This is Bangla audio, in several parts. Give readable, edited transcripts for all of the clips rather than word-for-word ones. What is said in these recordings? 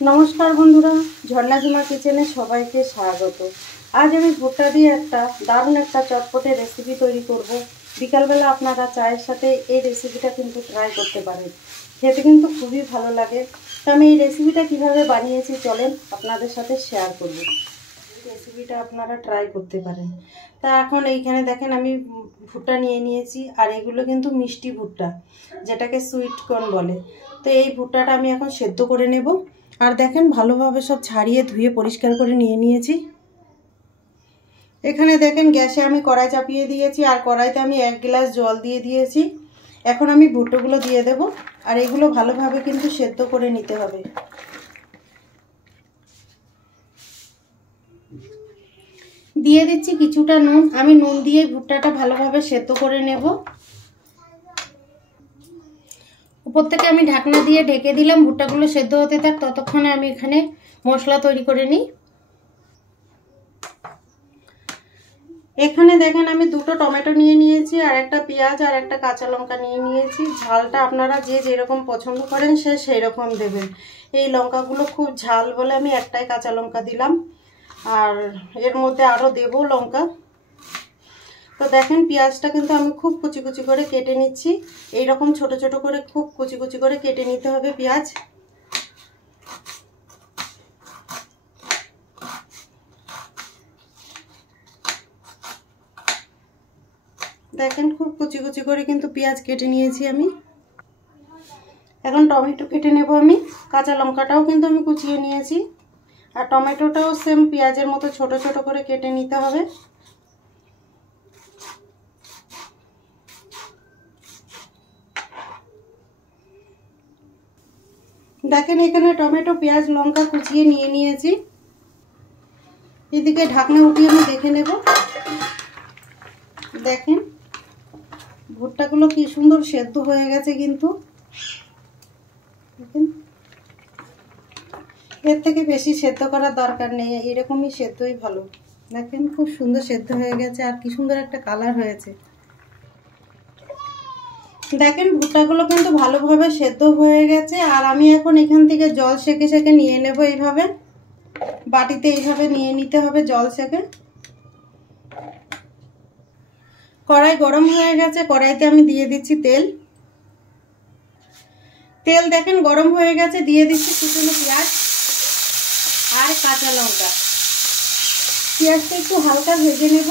नमस्कार बंधुरा झर्णा झुमा किचेने सबाइके स्वागत। आज आमी भुट्टा दिए एक दारुण एक चटपटे रेसिपि तैरी करब। बिकाल बेला आपनारा चायेर साथे এই रेसिपिटा किन्तु ट्राई करते पारेन, खेते किन्तु खूबই भालो लागे। तो आमी এই रेसिपिटा किभाबे बानिয়েছি चलेन आपनादेर साथे शेयर करब। रेसिपिटा आपनारा ट्राई करते पारेन। ता एखन এইখানে দেখেন আমি ভুট্টা নিয়ে নিয়েছি আর এগুলো কিন্তু মিষ্টি ভুট্টা যেটাকে সুইট কর্ন বলে। তো এই ভুট্টাটা আমি এখন সেদ্ধ করে নেব। আর দেখেন ভালোভাবে সব ছাড়িয়ে ধুয়ে পরিষ্কার করে নিয়ে নিয়েছি। এখানে দেখেন গ্যাসে আমি কড়াই চাপিয়ে দিয়েছি আর কড়াইতে আমি 1 গ্লাস জল দিয়ে দিয়েছি। এখন আমি ভুট্টাগুলো দিয়ে দেব আর এগুলো ভালোভাবে কিন্তু সেদ্ধ করে নিতে হবে। দিয়ে দিচ্ছি কিছুটা নুন, আমি নুন দিয়ে ভুট্টাটা ভালোভাবে সেদ্ধ করে নেব। ऊपर থেকে আমি ঢাকনা দিয়ে ঢেকে দিলাম, ভুট্টাগুলো সেদ্ধ হতে থাক। ততক্ষণে আমি এখানে মশলা তৈরি করে নিই। এখানে দেখেন আমি দুটো টমেটো নিয়ে নিয়েছি আর একটা পেঁয়াজ আর একটা কাঁচা লঙ্কা নিয়ে নিয়েছি। ঝালটা আপনারা যে যেরকম পছন্দ করেন সেই রকম দেবেন। এই লঙ্কাগুলো খুব ঝাল বলে আমি একটাই কাঁচা লঙ্কা দিলাম আর এর মধ্যে আরো দেব লঙ্কা। তো দেখেন পেঁয়াজটা কিন্তু আমি খুব কুচি কুচি করে কেটে নিচ্ছি। এই রকম ছোট ছোট করে খুব কুচি কুচি করে কেটে নিতে হবে পেঁয়াজ। দেখেন খুব কুচি কুচি করে কিন্তু পেঁয়াজ কেটে নিয়েছি আমি। এখন টমেটো কেটে নেব আমি। কাঁচা লঙ্কাটাও কিন্তু আমি কুচিয়ে নিয়েছি আর টমেটোটাও সেম পেঁয়াজের মতো ছোট ছোট করে কেটে নিতে হবে। দেখেন এখানে টমেটো পেঁয়াজ লঙ্কা কুচিয়ে নিয়ে নিয়েছি। এদিকে ঢাকনা উঠিয়ে আমি দেখে নেব। দেখেন ভুট্টাগুলো কি সুন্দর সেদ্ধ হয়ে গেছে কিন্তু। দেখেন এর থেকে বেশি সেদ্ধ করার দরকার নেই, এরকমই সেদ্ধই ভালো। দেখেন খুব সুন্দর সেদ্ধ হয়ে গেছে আর কি সুন্দর একটা কালার হয়েছে। দেখেন ভুট্টাগুলো কিন্তু ভালোভাবে সেদ্ধ হয়ে গেছে আর আমি এখন এখান থেকে জল সেকে সেকে নিয়ে নেব। এইভাবে বাটিতে এইভাবে নিয়ে নিতে হবে জল সেকে। কড়াই গরম হয়ে গেছে, কড়াইতে আমি দিয়ে দিচ্ছি তেল। তেল দেখেন গরম হয়ে গেছে, দিয়ে দিচ্ছি কুচনো পেঁয়াজ আর কাঁচা লঙ্কা। পেঁয়াজটা একটু হালকা ভেজে নেব।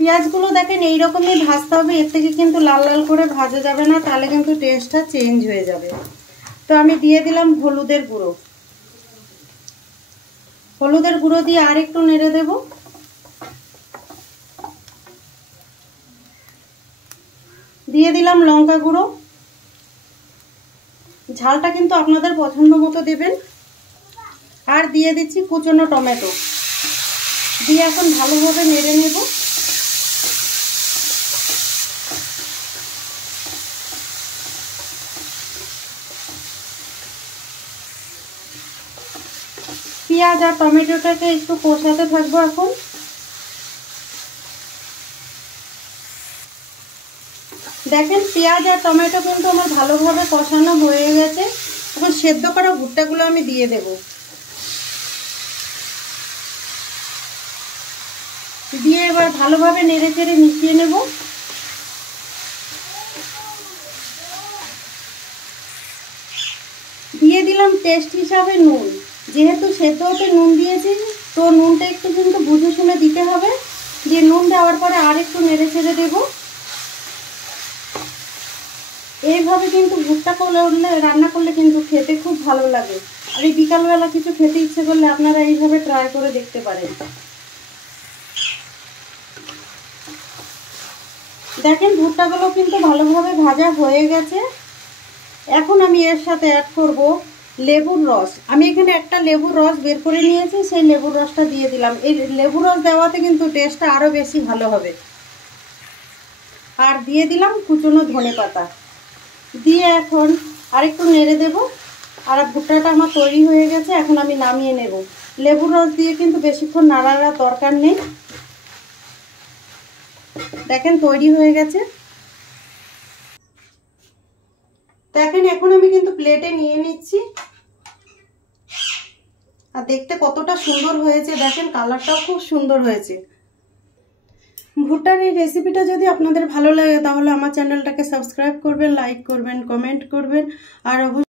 পেঁয়াজগুলো দেখেন এইরকমই ভাজতে হবে, এর থেকে কিন্তু লাল লাল করে ভাজা যাবে না, তাহলে কিন্তু টেস্টটা চেঞ্জ হয়ে যাবে। তো আমি দিয়ে দিলাম হলুদের গুঁড়ো। হলুদের গুঁড়ো দিয়ে আর একটু নেড়ে দেব। দিয়ে দিলাম লঙ্কা গুঁড়ো। ঝালটা কিন্তু আপনাদের পছন্দ মতো দেবেন। আর দিয়ে দিচ্ছি কুচনো টমেটো দিয়ে এখন ভালোভাবে নেড়ে নেব। পেঁয়াজ আর টমেটোটাকে একটু কষাতে থাকবো এখন। দেখেন পেঁয়াজ আর টমেটো কিন্তু আমার ভালোভাবে কষানো হয়ে গেছে। এখন সেদ্ধ করা ভুট্টাগুলো আমি দিয়ে দেব। দিয়ে এবার ভালোভাবে নেড়ে চেড়ে মিশিয়ে নেব। দিয়ে দিলাম টেস্ট হিসাবে নুন। যেহেতু সেদ্ধ হতে নুন দিয়েছি তো নুনটা একটু কিন্তু বুঝে শুনে দিতে হবে। যে নুন দেওয়ার পরে আর একটু নেড়ে চেড়ে দেব। এইভাবে কিন্তু ভুট্টা করলে রান্না করলে কিন্তু খেতে খুব ভালো লাগে। আর এই বিকালবেলা কিছু খেতে ইচ্ছে করলে আপনারা এইভাবে ট্রাই করে দেখতে পারেন। দেখেন ভুট্টাগুলো কিন্তু ভালোভাবে ভাজা হয়ে গেছে। এখন আমি এর সাথে অ্যাড করব লেবুর রস। আমি এখানে একটা লেবুর রস বের করে নিয়েছি, সেই লেবুর রসটা দিয়ে দিলাম। এই লেবুর রস দেওয়াতে কিন্তু টেস্টটা আরও বেশি ভালো হবে। আর দিয়ে দিলাম কুচনো ধনেপাতা দিয়ে এখন আরেকটু নেড়ে দেব। আর ভুট্টাটা আমার তৈরি হয়ে গেছে, এখন আমি নামিয়ে নেব। লেবুর রস দিয়ে কিন্তু বেশিক্ষণ নাড়ার দরকার নেই। দেখেন তৈরি হয়ে গেছে। দেখেন এখন আমি কিন্তু প্লেটে নিয়ে নিচ্ছি। আর দেখতে কতটা সুন্দর হয়েছে, দেখেন কালারটাও খুব সুন্দর হয়েছে। ভুট্টার এই রেসিপিটা যদি আপনাদের ভালো লাগে তাহলে আমার চ্যানেলটাকে সাবস্ক্রাইব করবেন, লাইক করবেন, কমেন্ট করবেন আর অবশ্যই